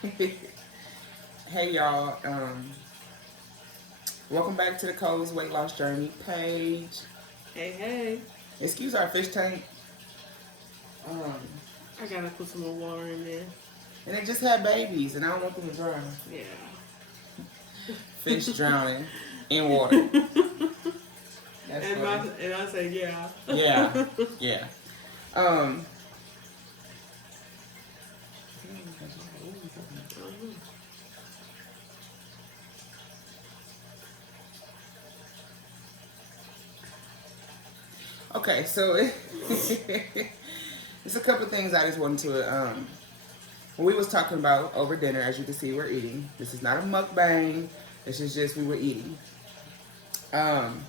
Hey y'all, welcome back to the Cole's Weight Loss Journey page. Hey, hey. Excuse our fish tank. Um, I gotta put some more water in there. and they just had babies, and I don't want them to drown. Yeah. Fish drowning in water. That's funny. And I say, yeah. Yeah, yeah. Um, okay, so it's a couple things I just wanted to we was talking about over dinner. As you can see, we're eating. This is not a mukbang. This is just we were eating. Um,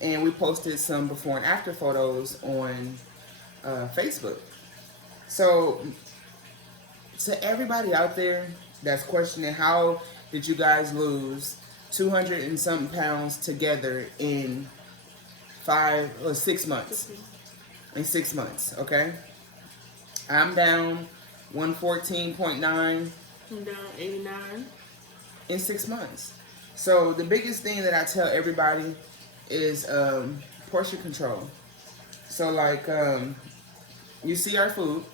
and we posted some before and after photos on Facebook. So to everybody out there that's questioning, how did you guys lose 200 and something pounds together in 6 months? In 6 months, okay? I'm down 114.9 I'm down 89. in 6 months. So the biggest thing that I tell everybody is portion control. So like you see our food.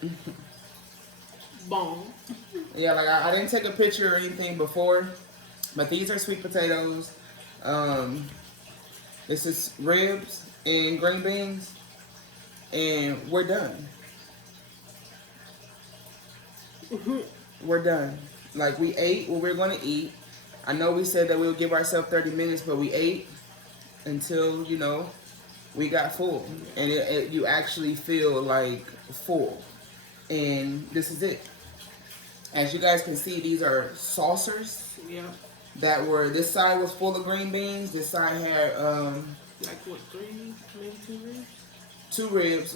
Bone. Yeah, like I didn't take a picture or anything before, but these are sweet potatoes. This is ribs and green beans, and we're done. We're done. Like we ate what we're gonna eat. I know we said that we would give ourselves 30 minutes, but we ate until we got full, and you actually feel like full, and this is it. As you guys can see, these are saucers. Yeah. That were, this side was full of green beans. This side had Like what, 3, maybe 2 ribs? 2 ribs.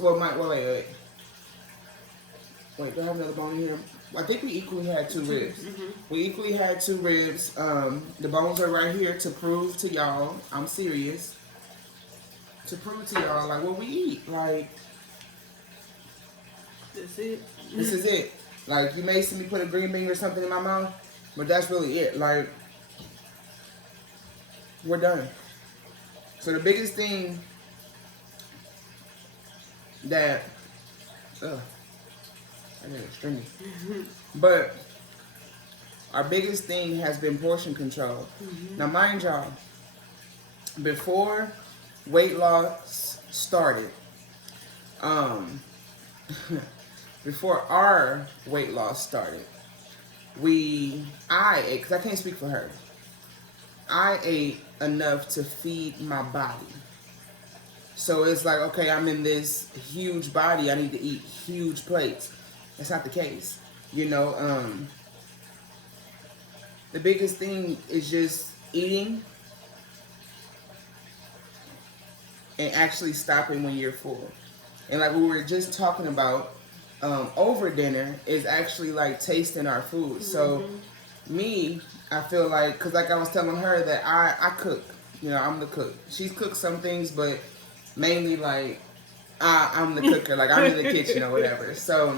Wait, do I have another bone in here? I think we equally had 2 ribs. Mm-hmm. We equally had 2 ribs. The bones are right here to prove to y'all, I'm serious. To prove to y'all, like, what we eat. Like, That's it. this is it. Like, you may see me put a green bean or something in my mouth, but that's really it. Like, we're done. So the biggest thing that, I got extremely. But our biggest thing has been portion control. Now, mind y'all, before weight loss started, before our weight loss started, I ate, because I can't speak for her, I ate enough to feed my body. So it's like, okay, I'm in this huge body, I need to eat huge plates. That's not the case. The biggest thing is just eating and actually stopping when you're full. And like we were just talking about, over dinner is actually like tasting our food. So me, I feel like, because like I was telling her that I cook. I'm the cook. She's cooked some things, but mainly like I'm the cooker. Like I'm in the kitchen or whatever. So,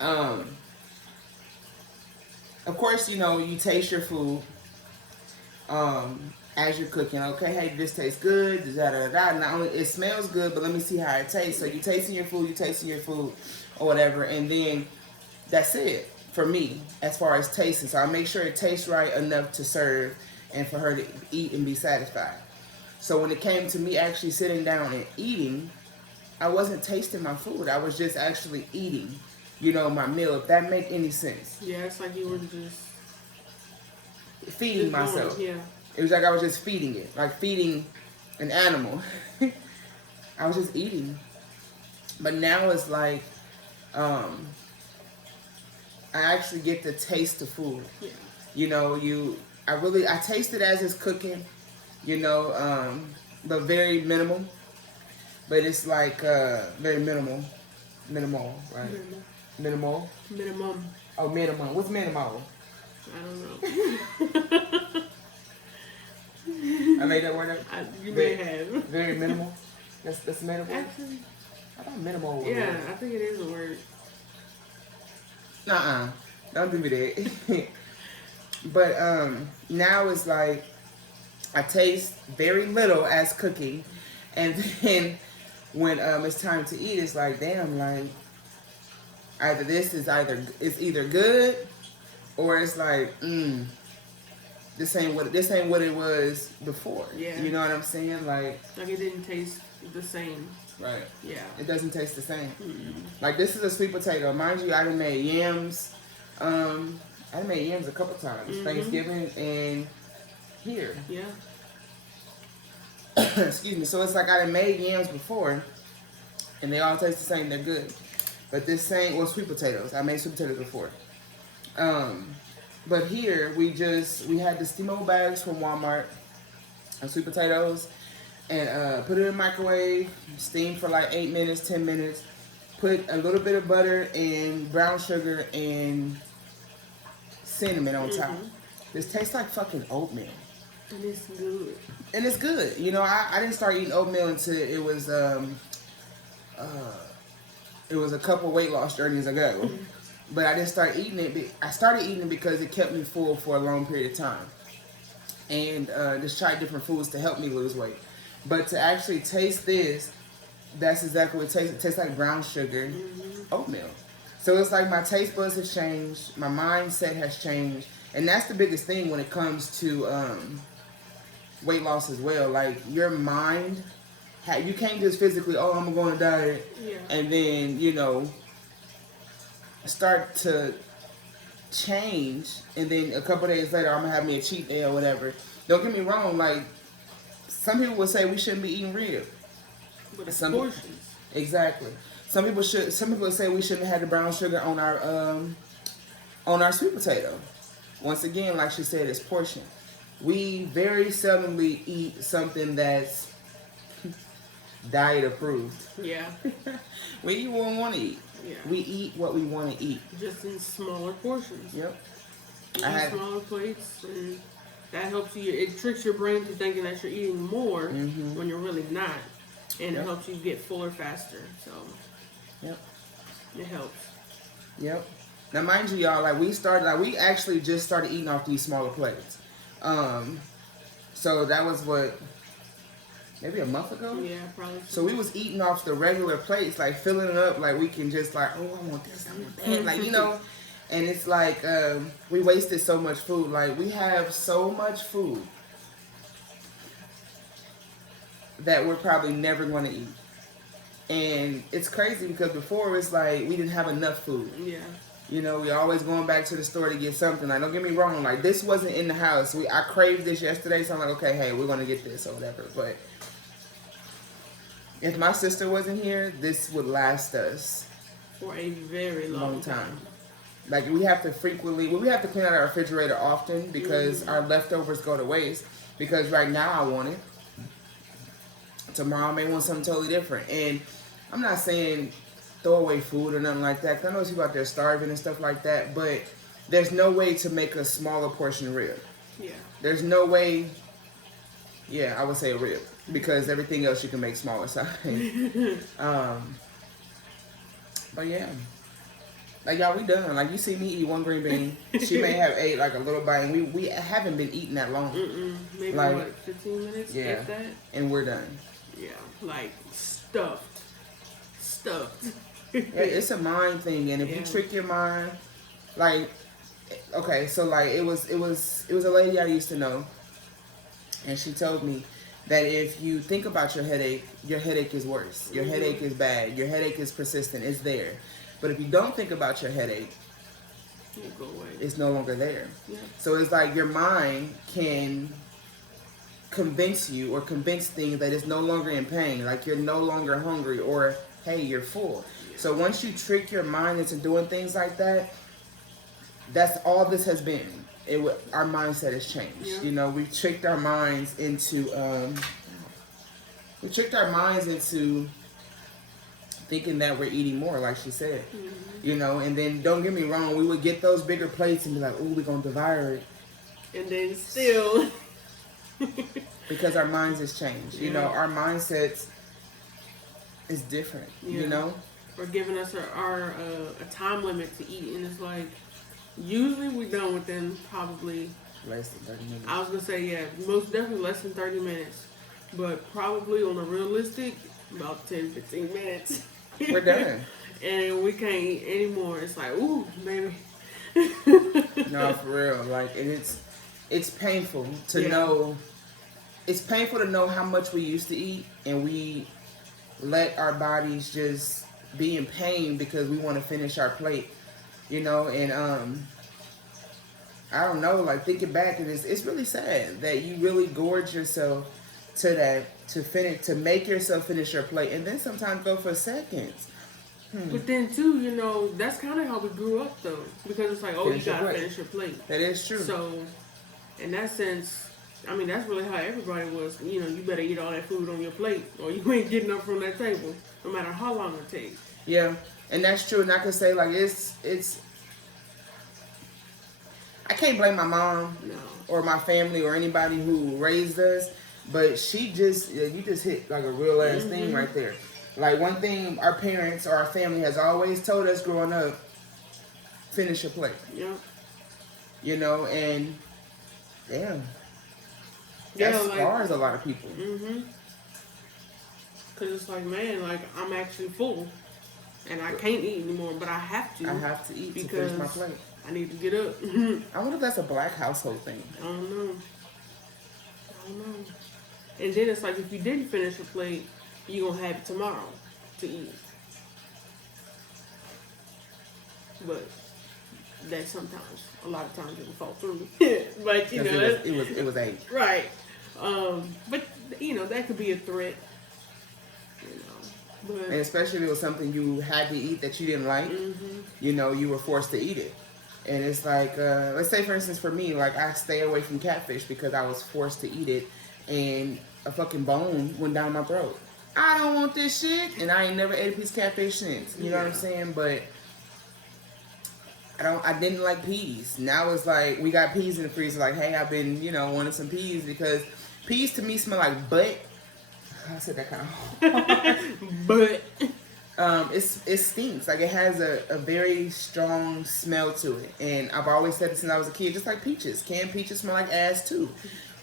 of course, you taste your food as you're cooking. Okay, hey, this tastes good. Da da da. Not only it smells good, but let me see how it tastes. So you tasting your food, or whatever, and then that's it for me as far as tasting. So I make sure it tastes right enough to serve and for her to eat and be satisfied. So when it came to me actually sitting down and eating, I wasn't tasting my food. I was just actually eating, my meal, if that make any sense. Yeah, it's like you were just Feeding myself. Yeah. It was like I was just feeding it, like feeding an animal. I was just eating. But now it's like, I actually get to taste the food. Yeah. I taste it as it's cooking, but very minimal. But it's like very minimal, right? Minimal. Minimum. Oh, minimum. What's minimal? I don't know. I made that word up. You may have. Very minimal. That's minimal. Actually, I thought minimal was yeah, a word. I think it is a word. Nuh-uh. Don't do me that. But now it's like I taste very little as cooking, and then when it's time to eat, it's like damn, like either it's either good or it's like this ain't what it was before. Yeah. You know what I'm saying? Like it didn't taste the same. Right. Yeah. It doesn't taste the same. Mm-mm. Like this is a sweet potato. Mind you, I done made yams. I done made yams a couple times. Thanksgiving and here. Yeah. Excuse me. So it's like I done made yams before, and they all taste the same. They're good. But this sweet potatoes. I made sweet potatoes before. But here we had the steamable bags from Walmart of sweet potatoes, and put it in the microwave, steam for like 8 minutes, 10 minutes. Put a little bit of butter and brown sugar and cinnamon on top. This tastes like fucking oatmeal. And it's good. And it's good. You know, I didn't start eating oatmeal until it was a couple weight loss journeys ago. But I didn't start eating it. I started eating it because it kept me full for a long period of time. And just tried different foods to help me lose weight. But to actually taste this, that's exactly what it tastes. It tastes like brown sugar oatmeal. So it's like my taste buds have changed. My mindset has changed. And that's the biggest thing when it comes to weight loss as well. Like your mind, you can't just physically, I'm going to go on a diet. Yeah. And then, you know, start to change, and then a couple days later I'm gonna have me a cheat day or whatever. Don't get me wrong, like some people would say we shouldn't be eating rib. But it's portions. Exactly. Some people would say we shouldn't have had the brown sugar on our sweet potato. Once again, like she said, it's portion. We very seldomly eat something that's diet approved. Yeah. We eat what we want to eat. Yeah. We eat what we want to eat. Just in smaller portions. Yep. Smaller plates, and that helps you. It tricks your brain to thinking that you're eating more when you're really not, and it helps you get fuller faster. So, yep, it helps. Yep. Now, mind you, y'all, like we actually just started eating off these smaller plates. So that was maybe a month ago? Yeah, probably. So we was eating off the regular plates, like filling it up, like we can just like, I want this, I want that, like, you know. And it's like we wasted so much food. Like we have so much food that we're probably never going to eat. And it's crazy because before it's like we didn't have enough food. Yeah. You know, we always going back to the store to get something. Like, don't get me wrong, like this wasn't in the house. I craved this yesterday, so I'm like, okay, hey, we're gonna get this or whatever. But if my sister wasn't here, this would last us for a very long time. Like we have to we have to clean out our refrigerator often because our leftovers go to waste. Because right now I want it. Tomorrow I may want something totally different. And I'm not saying throw away food or nothing like that. Cause I know there's people out there starving and stuff like that. But there's no way to make a smaller portion rib. Yeah. There's no way. Yeah, I would say a rib. Because everything else you can make smaller size. But yeah. Like, y'all, we done. Like, you see me eat one green bean. She may have ate, like, a little bite. And we haven't been eating that long. Maybe, like, what, 15 minutes? Yeah. If that? And we're done. Yeah. Like, stuffed. Yeah, it's a mind thing. And if you trick your mind, like, okay, so, like, it was a lady I used to know. And she told me that if you think about your headache is worse. Your headache is bad. Your headache is persistent. It's there. But if you don't think about your headache, go away. It's no longer there. Yeah. So it's like your mind can convince you or convince things that it's no longer in pain, like you're no longer hungry or, hey, you're full. Yeah. So once you trick your mind into doing things like that, that's all this has been. Our mindset has changed. Yeah. You know, we tricked our minds into thinking that we're eating more, like she said. You know, and then don't get me wrong, we would get those bigger plates and be like, "Ooh, we're gonna devour it," and then still because our minds has changed. You know, our mindsets is different. You know, or giving us a time limit to eat, and it's like, Usually we done within probably Less than 30 minutes. I was gonna say yeah, most definitely less than 30 minutes. But probably on a realistic about 10-15 minutes. We're done. And we can't eat anymore. It's like, ooh, baby. No, for real. Like, and it's painful to know. It's painful to know how much we used to eat, and we let our bodies just be in pain because we want to finish our plate, you know. And I don't know. Like, thinking back, and it's really sad that you really gorge yourself to that to make yourself finish your plate, and then sometimes go for seconds. But then too, you know, that's kind of how we grew up though, because it's like, oh, Finish you your gotta plate. finish your plate. That is true. So, in that sense, I mean, that's really how everybody was. You know, you better eat all that food on your plate, or you ain't getting up from that table, no matter how long it takes. Yeah, and that's true. And I can say like it's. I can't blame my mom or my family or anybody who raised us, but you just hit like a real ass thing right there. Like, one thing our parents or our family has always told us growing up: finish your plate. Yeah. You know, and damn, that scars a lot of people. Cause it's like, man, like I'm actually full, and I can't eat anymore, but I have to. I have to eat because to finish my plate. I need to get up. I wonder if that's a black household thing. I don't know. And then it's like, if you didn't finish your plate, you're going to have it tomorrow to eat. But that sometimes, a lot of times, it will fall through. But, you know. It was 8. Right. But, you know, that could be a threat. You know. But, and especially if it was something you had to eat that you didn't like, you know, you were forced to eat it. And it's like, let's say, for instance, for me, like, I stay away from catfish because I was forced to eat it, and a fucking bone went down my throat. I don't want this shit, and I ain't never ate a piece of catfish since. You know what I'm saying? But I didn't like peas. Now it's like, we got peas in the freezer. Like, hey, I've been, you know, wanting some peas, because peas to me smell like butt. I said that kind of hard. but it stinks. Like, it has a very strong smell to it. And I've always said it since I was a kid, just like peaches. Canned peaches smell like ass too.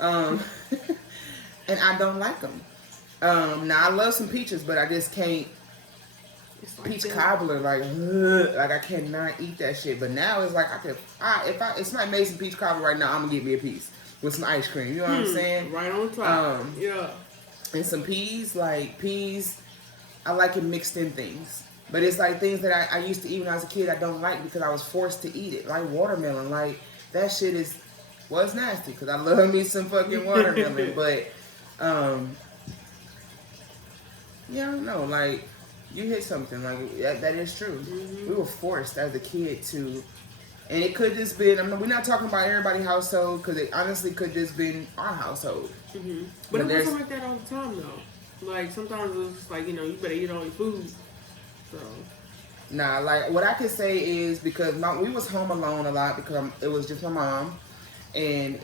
And I don't like them. Now, I love some peaches, but I just can't. Like peach cobbler, like I cannot eat that shit. But now it's like, if somebody made some peach cobbler right now, I'm gonna get me a piece with some ice cream. You know what I'm saying? Right on top. Yeah. And some peas, I like it mixed in things. But it's like things that I used to eat when I was a kid I don't like because I was forced to eat it. Like watermelon. Like, that shit was nasty because I love me some fucking watermelon. But, yeah, I don't know. Like, you hit something. Like, that is true. We were forced as a kid to. And it could just been, we're not talking about everybody's household, because it honestly could just been our household. But it wasn't like that all the time, though. Like, sometimes it was just like, you know, you better eat all your food. So. Nah, like, what I can say is, because we was home alone a lot because it was just my mom. And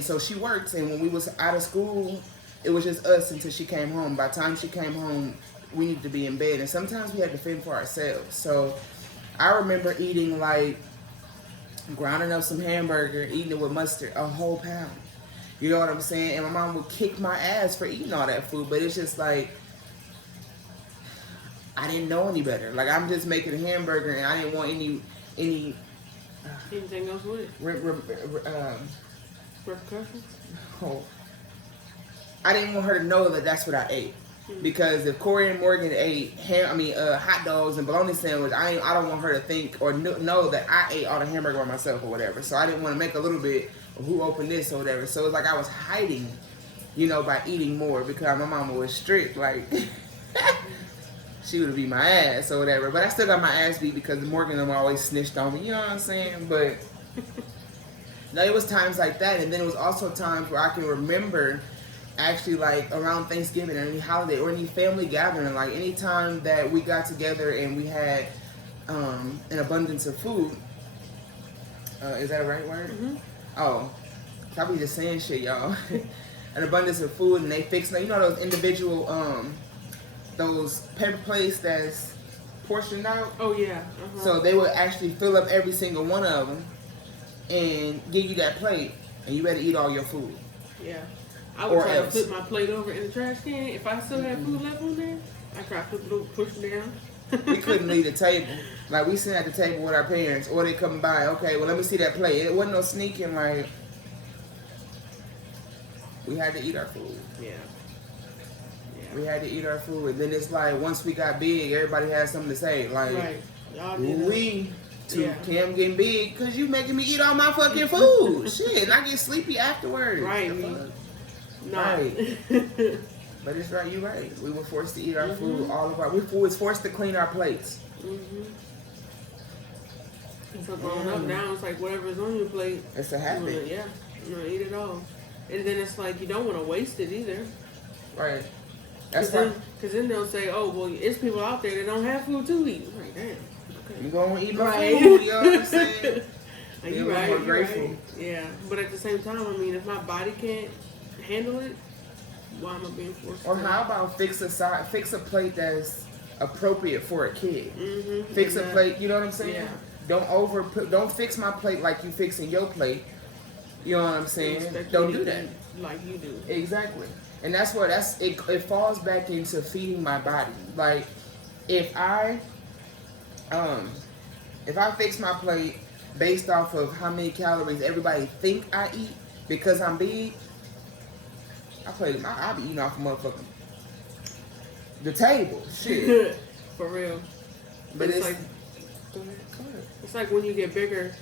so she works, and when we was out of school, it was just us until she came home. By the time she came home, we needed to be in bed. And sometimes we had to fend for ourselves. So I remember eating, like, grounding up some hamburger, eating it with mustard, a whole pound. You know what I'm saying? And my mom would kick my ass for eating all that food. But it's just like, I didn't know any better. Like, I'm just making a hamburger, and I didn't want any anything else with it? Repercussions? Oh, I didn't want her to know that that's what I ate. Because if Corey and Morgan ate hot dogs and bologna sandwich, I don't want her to think or know that I ate all the hamburger by myself or whatever. So I didn't want to make a little bit of who opened this or whatever. So it's like I was hiding, you know, by eating more, because my mama was strict. Like, she would beat my ass or whatever. But I still got my ass beat because Morgan and them always snitched on me. You know what I'm saying? But no, it was times like that. And then it was also times where I can remember, actually, like, around Thanksgiving or any holiday or any family gathering, like, any time that we got together and we had an abundance of food. Is that a right word? Oh, probably just saying shit, y'all. An abundance of food, and they fixed, you know, those individual, those paper plates that's portioned out. Oh yeah. So they would actually fill up every single one of them and give you that plate, and you better eat all your food. Yeah. I would try to flip my plate over in the trash can. If I still had food left on there, I try to flip it over, push it down. We couldn't leave the table. Like, we sitting at the table with our parents, or they come by, okay, well, let me see that plate. It wasn't no sneaking, like, we had to eat our food. Yeah. We had to eat our food. And then it's like, once we got big, everybody had something to say. Like, right. Kim getting big because you making me eat all my fucking food. Shit, and I get sleepy afterwards. Right. Right. But it's right, you're right. We were forced to eat our food, we was forced to clean our plates. So growing up now, it's like whatever's on your plate. It's a habit. You're gonna eat it all. And then it's like you don't want to waste it either. Right. Because then they'll say, oh, well, it's people out there that don't have food to eat. I'm like, damn. Okay. You gonna eat my food, you know what I'm saying? You're right, you're grateful. Right. Yeah. But at the same time, I mean, if my body can't handle it, why am I being forced to? Or how about fix a plate that's appropriate for a kid? Fix a plate, you know what I'm saying? Yeah. Don't fix my plate like you fixing your plate. You know what I'm saying? Don't do that. Like you do. Exactly. And that's where it falls back into feeding my body. Like, if I fix my plate based off of how many calories everybody think I eat because I'm big, I'll be eating off of motherfucking the table. Shit. For real. But it's like, it's like when you get bigger,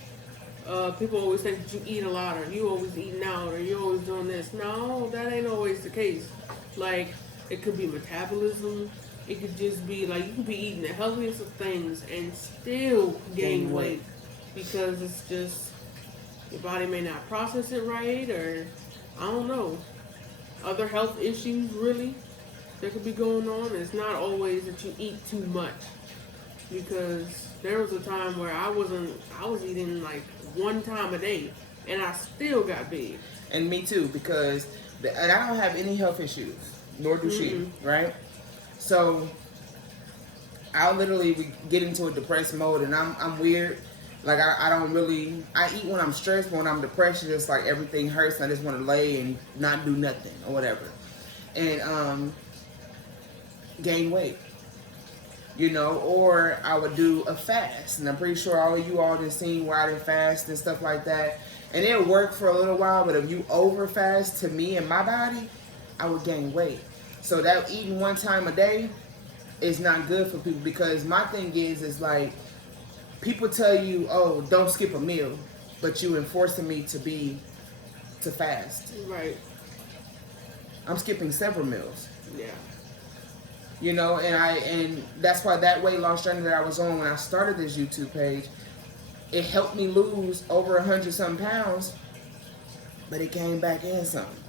people always think that you eat a lot, or you always eating out, or you always doing this. No, that ain't always the case. Like, it could be metabolism. It could just be like you could be eating the healthiest of things and still gain weight because it's just your body may not process it right, or I don't know, other health issues really that could be going on. It's not always that you eat too much, because there was a time where I was eating like one time a day and I still got big. And me too, because and I don't have any health issues, nor do she, right? So I'll literally get into a depressed mode, and I'm weird. Like, I don't really, I eat when I'm stressed, but when I'm depressed, it's just like everything hurts and I just want to lay and not do nothing or whatever. And gain weight, you know, or I would do a fast. And I'm pretty sure all of you all have seen where I did fast and stuff like that. And it'll work for a little while, but if you over fast to me and my body, I would gain weight. So that eating one time a day is not good for people, because my thing is like, people tell you, oh, don't skip a meal, but you enforcing me to fast. Right. I'm skipping several meals. Yeah. You know, and that's why that weight loss journey that I was on when I started this YouTube page, it helped me lose over 100-something pounds, but it came back in something.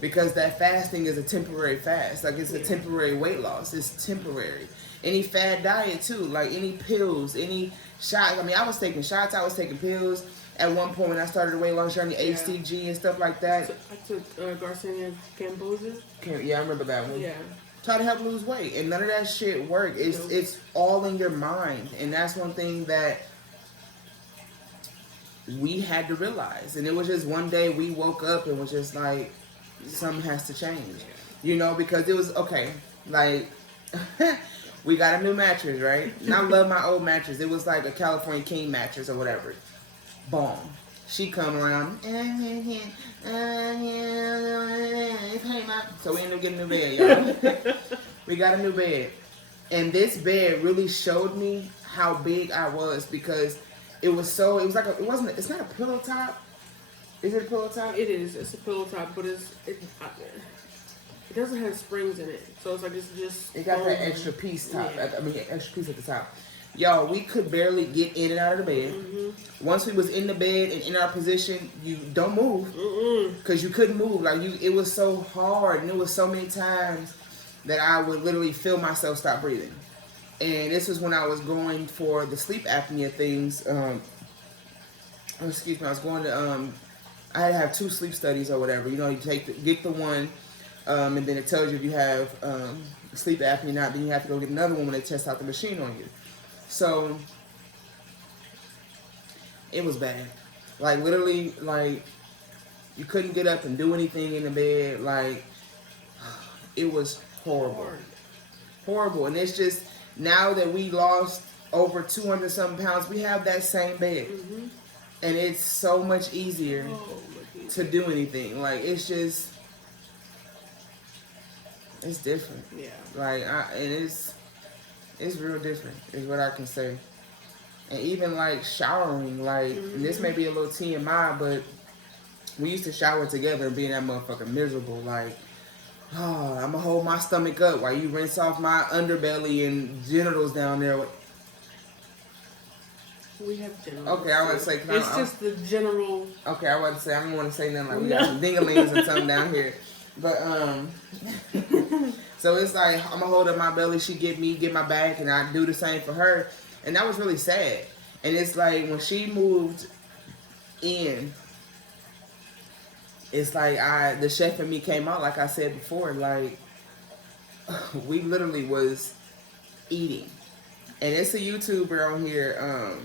Because that fasting is a temporary fast. Like, it's a temporary weight loss. It's temporary. Any fad diet too, like any pills, any shots. I mean, I was taking shots, I was taking pills. At one point when I started the weight loss journey, HCG and stuff like that. I took Garcinia Cambogia. Yeah, I remember that one. Yeah. Try to help lose weight, and none of that shit worked. It's all in your mind, and that's one thing that we had to realize. And it was just one day we woke up and was just like, something has to change, you know, because it was okay. Like, we got a new mattress, right? And I love my old mattress. It was like a California King mattress or whatever. Boom. She come around. So we ended up getting a new bed, y'all. We got a new bed. And this bed really showed me how big I was, because it's not a pillow top. Is it a pillow top? It is. It's a pillow top, but it doesn't have springs in it. So it's like it's just... It got that extra piece top. Yeah. I mean, extra piece at the top. Y'all, we could barely get in and out of the bed. Once we was in the bed and in our position, you don't move. Because you couldn't move. Like, it was so hard. And it was so many times that I would literally feel myself stop breathing. And this was when I was going for the sleep apnea things. Excuse me. I was going to... I had to have 2 sleep studies or whatever. You know, you get the one, and then it tells you if you have sleep apnea or not. Then you have to go get another one when they test out the machine on you. So it was bad. Like literally, like you couldn't get up and do anything in the bed. Like it was horrible, horrible. And it's just now that we lost over 200 something pounds, we have that same bed, and it's so much easier to do anything. Like it's just, it's different. Yeah. Like and it's real different, is what I can say. And even like showering, like and this may be a little TMI, but we used to shower together and being that motherfucker miserable. Like, oh, I'm gonna hold my stomach up while you rinse off my underbelly and genitals down there. We have genitals. Okay, I want to say. It's just the general. Okay, I want to say. I don't want to say nothing like we got some dingalings and something down here. But so it's like I'm gonna hold up my belly. She get my back, and I do the same for her. And that was really sad. And it's like when she moved in, it's like the chef and me came out, like I said before, like we literally was eating. And it's a YouTuber on here,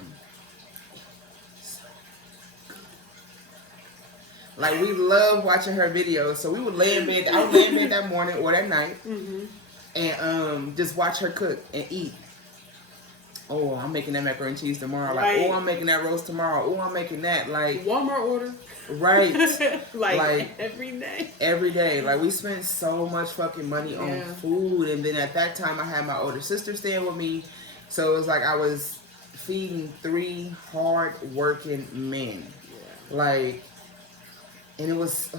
like we love watching her videos. So we would lay in bed, I would lay in bed that morning or that night, and just watch her cook and eat. Oh, I'm making that macaroni and cheese tomorrow. Like, oh, I'm making that roast tomorrow. Oh, I'm making that. Like Walmart order. Right. like every day. Every day. Like we spent so much fucking money on food. And then at that time I had my older sister staying with me. So it was like I was feeding 3 hard working men. Yeah. Like, and it was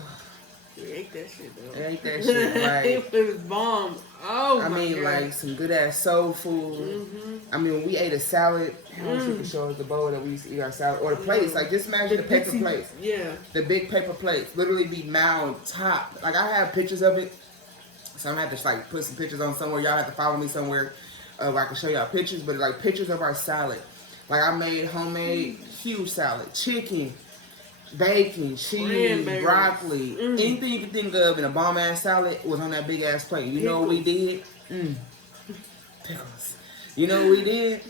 You ate that shit though. I ate that shit. Like it was bomb. Oh I mean, God. like some good ass soul food. I mean, when we ate a salad, I wish you could show us the bowl that we used to eat our salad, or the plates. Like just imagine the paper plates. Yeah. The big paper plates, literally be mound top. Like I have pictures of it, so I'm gonna have to just like put some pictures on somewhere. Y'all have to follow me somewhere where I can show y'all pictures. But like pictures of our salad. Like I made homemade huge salad, chicken, bacon, cheese, broccoli, anything you can think of in a bomb ass salad was on that big ass plate. You know what we did? Pickles. You know what we did?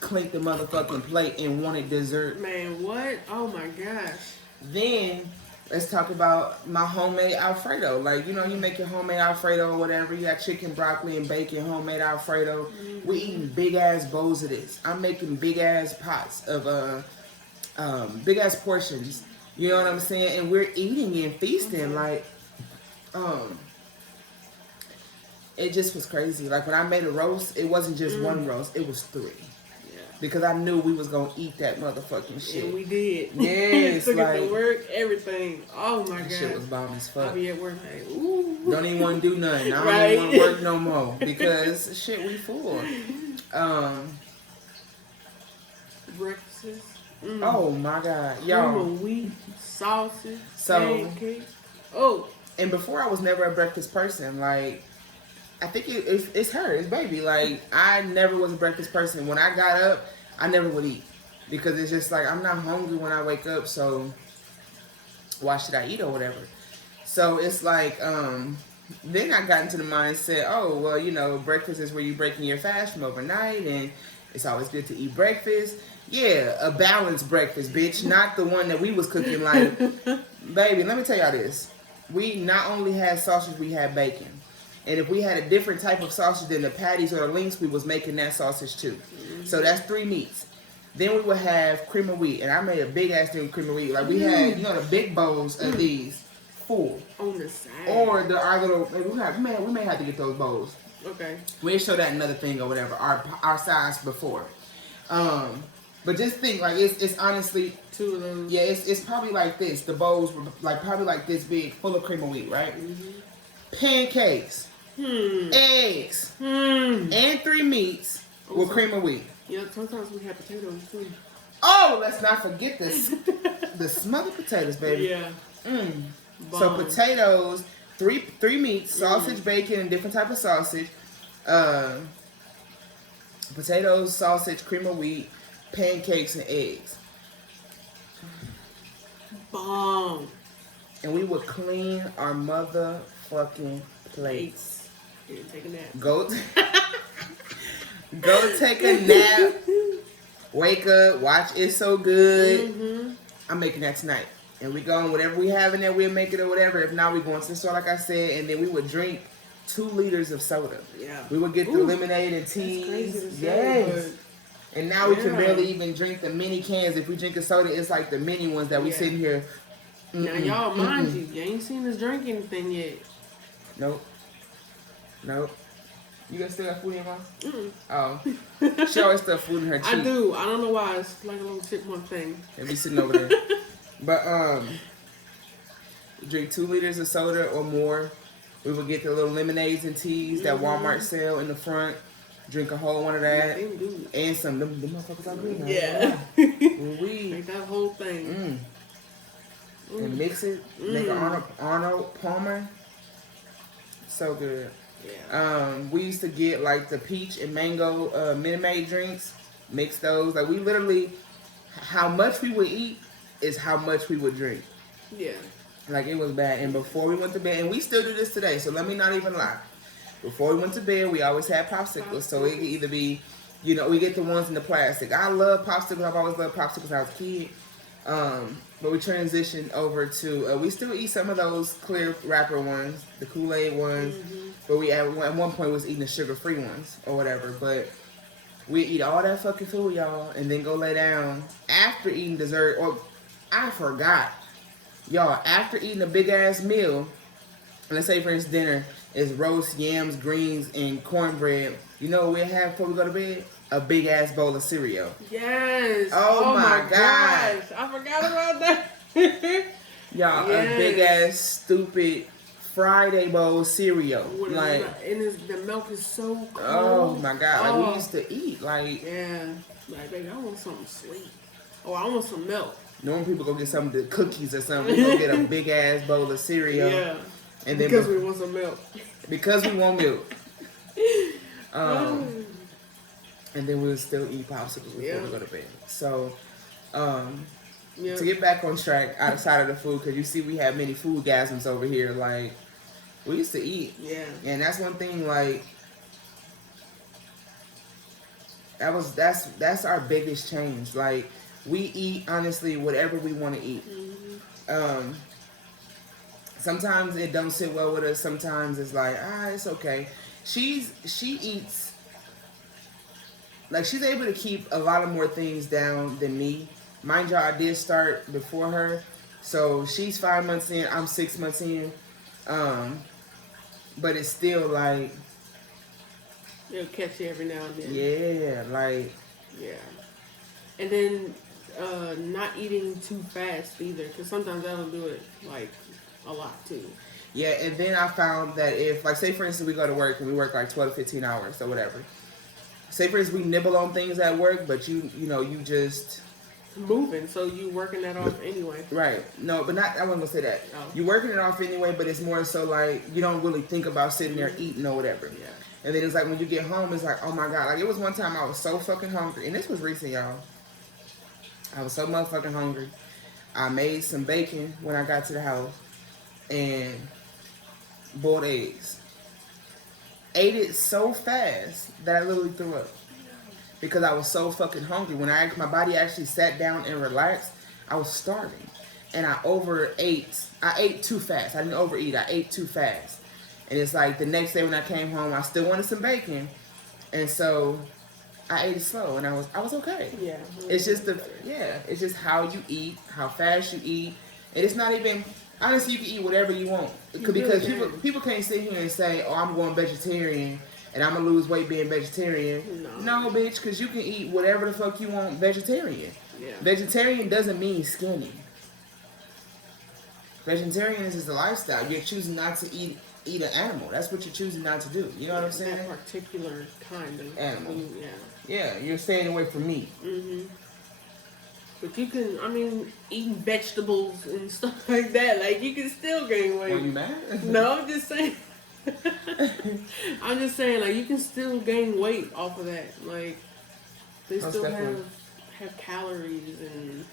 Clinked the motherfucking plate and wanted dessert. Man, what? Oh my gosh. Then let's talk about my homemade Alfredo. Like, you know, you make your homemade Alfredo or whatever. You got chicken, broccoli, and bacon, homemade Alfredo. We eating big ass bowls of this. I'm making big ass pots of big ass portions. You know what I'm saying? And we're eating and feasting. Like, it just was crazy. Like when I made a roast, it wasn't just one roast, it was 3. Yeah. Because I knew we was gonna eat that motherfucking shit. And we did. Yes, took like it to work, everything. Oh my god. That shit was bomb as fuck. I'll be at work like, ooh. Don't even want to do nothing. I don't even want to work no more because shit, we full. Breakfast. Oh my god, y'all. Wheat, sausage, So, pancakes. Oh. And before I was never a breakfast person. Like, I think it's her, it's baby. Like, I never was a breakfast person. When I got up, I never would eat because it's just like I'm not hungry when I wake up. So why should I eat or whatever? So it's like, then I got into the mindset, oh, well, you know, breakfast is where you're breaking your fast from overnight, and it's always good to eat breakfast. Yeah, a balanced breakfast, bitch, not the one that we was cooking. Like, baby, let me tell y'all this. We not only had sausage, we had bacon. And if we had a different type of sausage than the patties or the links, we was making that sausage too. So that's 3 meats. Then we would have cream of wheat, and I made a big ass thing of cream of wheat. Like we had, you know, the big bowls of these full on the side, or our little. We may have to get those bowls. Okay. We'll show that another thing or whatever. Our size before. But just think, like it's honestly 2 of those. Yeah, it's probably like this. The bowls were like probably like this big, full of cream of wheat, right? Pancakes, eggs, and 3 meats with cream of wheat. Yeah, sometimes we have potatoes too. Oh, let's not forget this. The smothered potatoes, baby. Yeah. So potatoes, 3 meats, sausage, bacon, and different type of sausage. Potatoes, sausage, cream of wheat, pancakes, and eggs. Bomb. And we would clean our motherfucking plates. Here, take a nap. Go take a nap Wake Up, watch It's So Good. Mm-hmm. I'm making that tonight. And we going, whatever we have in there, we'll make it or whatever. If not, we going to the store, like I said, and then we would drink 2 liters of soda. Yeah. We would get the lemonade and teas. Crazy to say, Yes. And now we can Yeah. barely even drink the mini cans. If we drink a soda, it's like the mini ones that we Yeah. sitting here. Now, y'all, mind you ain't seen us drink anything yet. Nope. You guys still got food in your mouth? Mm-mm. Oh. She always stuff food in her cheek. I do. I don't know why. It's like a little chipmunk thing. And be sitting over there. But, drink 2 liters of soda or more. We would get the little lemonades and teas that Walmart sell in the front. Drink a whole one of that. They do. And some. Them motherfuckers are good now. Yeah. We. Make that whole thing. And mix it. Make an Arnold Palmer. So good. Yeah. We used to get like the peach and mango Minute Maid drinks. Mix those. Like we literally, how much we would eat is how much we would drink. Yeah. Like it was bad. And before we went to bed, and we still do this today, so let me not even lie. Before we went to bed, we always had popsicles. So it could either be, you know, we get the ones in the plastic. I love popsicles. I've always loved popsicles when I was a kid. But we transitioned over to, we still eat some of those clear wrapper ones, the Kool-Aid ones. But we at one point was eating the sugar-free ones or whatever. But we eat all that fucking food, y'all, and then go lay down after eating dessert. Or I forgot. Y'all, after eating a big-ass meal, let's say, for instance, dinner is roast, yams, greens, and cornbread. You know what we have before we go to bed? A big-ass bowl of cereal. Yes. Oh my God. I forgot about that. Y'all, Yes. a big-ass, stupid Friday bowl cereal. And the milk is so cold. Oh, my God. Like, we used to eat, like... Yeah. Like, baby, I want something sweet. Or I want some milk. Normal people go get some of the cookies or something. We go get a big-ass bowl of cereal. Yeah. And then Because we want some milk. Because we want milk. And then we'll still eat popsicles before we go to bed. So, to get back on track outside of the food, because you see we have many food gasms over here. Like, we used to eat. Yeah. And that's one thing, like, that's our biggest change. Like, we eat, honestly, whatever we want to eat. Sometimes it don't sit well with us. Sometimes it's like, it's okay. She eats, like, she's able to keep a lot of more things down than me. Mind y'all, I did start before her. So she's 5 months in, I'm 6 months in. But it's still like, It'll catch you every now and then. yeah, like. Yeah. And then not eating too fast either, because sometimes that'll do it, like, a lot too. Yeah, and then I found that if, like, say for instance, we go to work and we work like 12 to 15 hours or whatever. Say for instance, we nibble on things at work, but you just moving, so you working that off anyway. Right. No, but not. I wasn't gonna say that. Oh. You working it off anyway, but it's more so like you don't really think about sitting there eating or whatever. Yeah. And then it's like when you get home, it's like, oh my God. Like it was one time I was so fucking hungry, and this was recent, y'all. I was so motherfucking hungry. I made some bacon when I got to the house and boiled eggs. Ate it so fast that I literally threw up because I was so fucking hungry. When my body actually sat down and relaxed, I was starving, and I overate. I ate too fast. I didn't overeat. I ate too fast, and it's like the next day when I came home, I still wanted some bacon, and so I ate it slow, and I was okay. Yeah. It's just it's just how you eat, how fast you eat, and it's not even. Honestly, you can eat whatever you want because people can't sit here and say, "Oh, I'm going vegetarian and I'm gonna lose weight being vegetarian." No, bitch, because you can eat whatever the fuck you want vegetarian. Yeah. Vegetarian doesn't mean skinny. Vegetarian is just a lifestyle. You're choosing not to eat an animal. That's what you're choosing not to do. You know what I'm saying? That particular kind of Animal. Yeah. Yeah, you're staying away from meat. Mhm. But you can, eating vegetables and stuff like that, like you can still gain weight. Are you mad? No, I'm just saying. I'm just saying, like you can still gain weight off of that. Like they still have calories and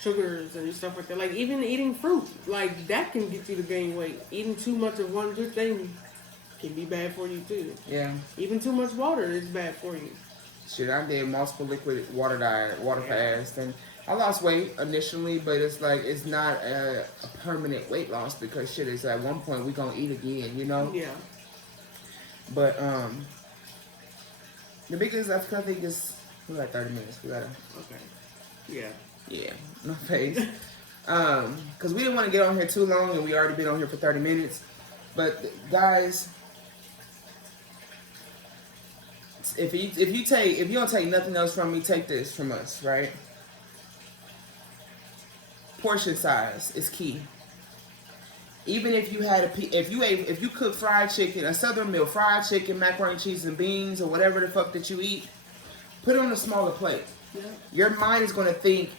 sugars and stuff like that. Like even eating fruit, like that can get you to gain weight. Eating too much of one good thing can be bad for you too. Yeah. Even too much water is bad for you. Shit, I did multiple liquid water fast, and I lost weight initially, but it's like it's not a permanent weight loss because shit is at one point we gonna eat again, you know. Yeah. But the biggest I think is we got 30 minutes. We gotta. Okay. Yeah. Yeah, no face. Because we didn't want to get on here too long, and we already been on here for 30 minutes. But guys, if you don't take nothing else from me, take this from us, right? Portion size is key. Even if you had if you cook fried chicken, a southern meal, fried chicken, macaroni, cheese, and beans, or whatever the fuck that you eat, put it on a smaller plate. Yeah. Your mind is gonna think,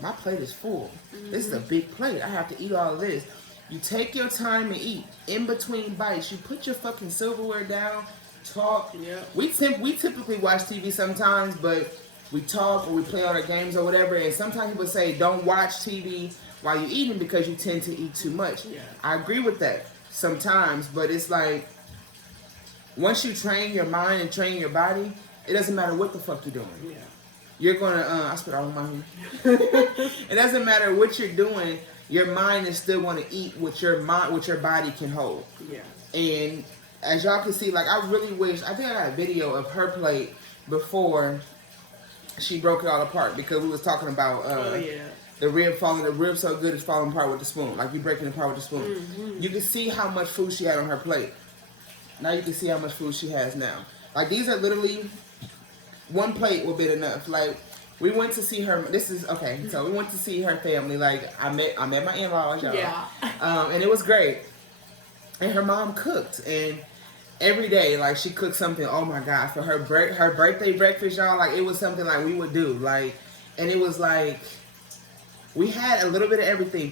my plate is full. This is a big plate. I have to eat all of this. You take your time to eat. In between bites, you put your fucking silverware down, talk. Yeah. We typically watch TV sometimes, but we talk or we play on our games or whatever. And sometimes people say, don't watch TV while you're eating because you tend to eat too much. Yeah. I agree with that sometimes, but it's like, once you train your mind and train your body, it doesn't matter what the fuck you're doing. Yeah. You're gonna, I spit all of my hair. It doesn't matter what you're doing, your mind is still gonna eat what your body can hold. Yeah. And as y'all can see, like I really wish, I think I got a video of her plate before she broke it all apart because we was talking about the rib so good it's falling apart with the spoon. Like you breaking it apart with the spoon. Mm-hmm. You can see how much food she had on her plate. Now you can see how much food she has now. Like these are literally, one plate will be enough. Like we went to see her. This is okay. So we went to see her family. Like I met my in-laws, y'all. Yeah. And it was great. And her mom cooked, and every day, like she cooked something. Oh my god, for her birthday breakfast, y'all. Like it was something like we would do. Like, and it was like we had a little bit of everything.